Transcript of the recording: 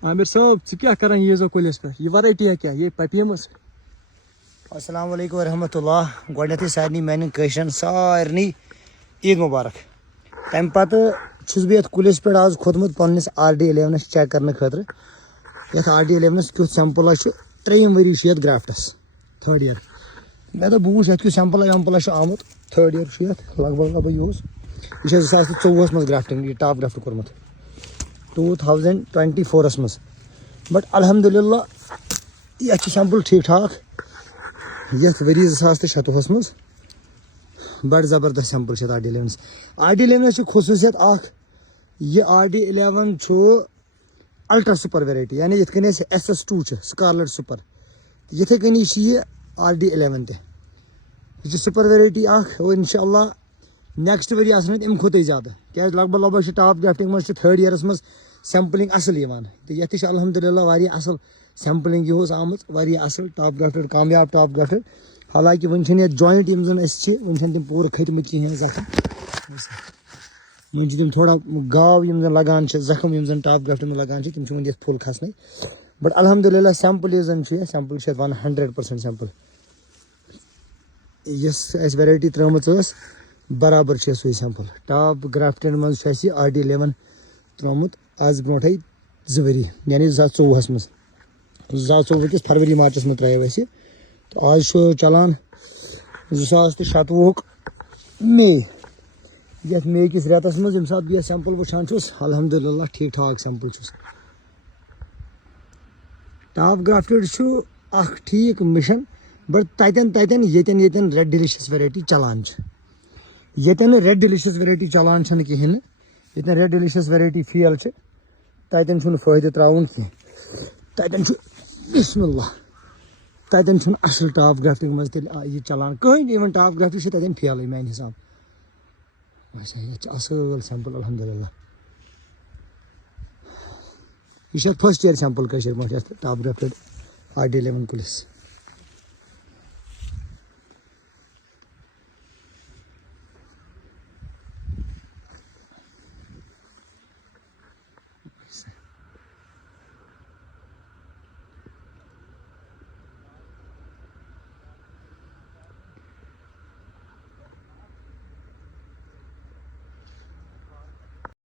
आमिर साहब क्या कर यीजो कुलिस पे ये वैरायटी है क्या ये पपीमस अस्सलाम वालेकुम रहमतुल्लाह गोडनेथि सारनी मैंने कशन सारनी ईद मुबारक तम पत बह कुलिस पे आज खोतमुत पन्निस RD11 चेक करने खतर ये RD11 क्युत सैंपल 3 वरी ग्राफ्टस 3rd ईयर मे दोप बह वो क्युत सैंपल वैंपल आमुत 3rd ईयर लगभग यूज यह 2024 मज ग्राफ्टिंग यह टॉप ग्राफ्ट कोर्मुत 2024 मज बट अल्हम्दुलिल्लाह यह सैंपल ठीक ठाक ये वरी 2026 मज बड़ जबरदस्त सैंपल RD11 खसूसियत यह RD11 अल्ट्रा सुपर वेराइटी यानी ये SS2 स्कारलेट सुपर ये कनी RD11 तह सुपर वेराइटी और इंशाल्लाह नेक्स्ट वरी अम खुद ज्यादा क्या लगभग टॉप ग्राफ्टिंग मज 3rd ईयरस मज सैंपलिंग असल तो ये अल्हम्दुलिल्लाह वारिया असल सैंपलिंग यह आम वारिया असल टॉप ग्राफ्टेड कामयाब टॉप ग्राफ्टेड हालांकि वन जॉइंट वन तम पूर खतमत कहें जख्म वन तम थोड़ा गाव लगान जख्म टॉप ग्राफ्ट में लगान तम वन फुल खसने बट अल्हम्दुलिल्लाह sample sample 100% sample yes variety त्रमच बराबर सू सैंपल टॉप ग्राफ्टेड मज RD11 त्रोमुत आज ब्रोटे 2 वरी यानी 2024 मज 2024 फरवरी मार्चस में त्रो तो आज चलान 2027 मे ये मे किस रेतस मज यम सात बह सैंपल वुचान अल्हम्दुलिल्लाह ठीक ठाक सैंपल टॉप ग्राफ्टेड ठीक मिशन बट ततन रेड डिलिशियस वेराइटी चलान रेड डिलिशियस वेराइटी चलान कहें ये रेड डिलिशियस वेराइटी फेल ततन फायदे त्राउन ततन बिस्मिल्लाह ततन असल टॉप ग्राफ्टिंग मज यह चलान कहीं इवन टॉप ग्राफ्टिंग ततन फेल मान हिसाब असल सैंपल अल्हम्दुलिल्लाह यह first year sample top grafted RD11 Kulish.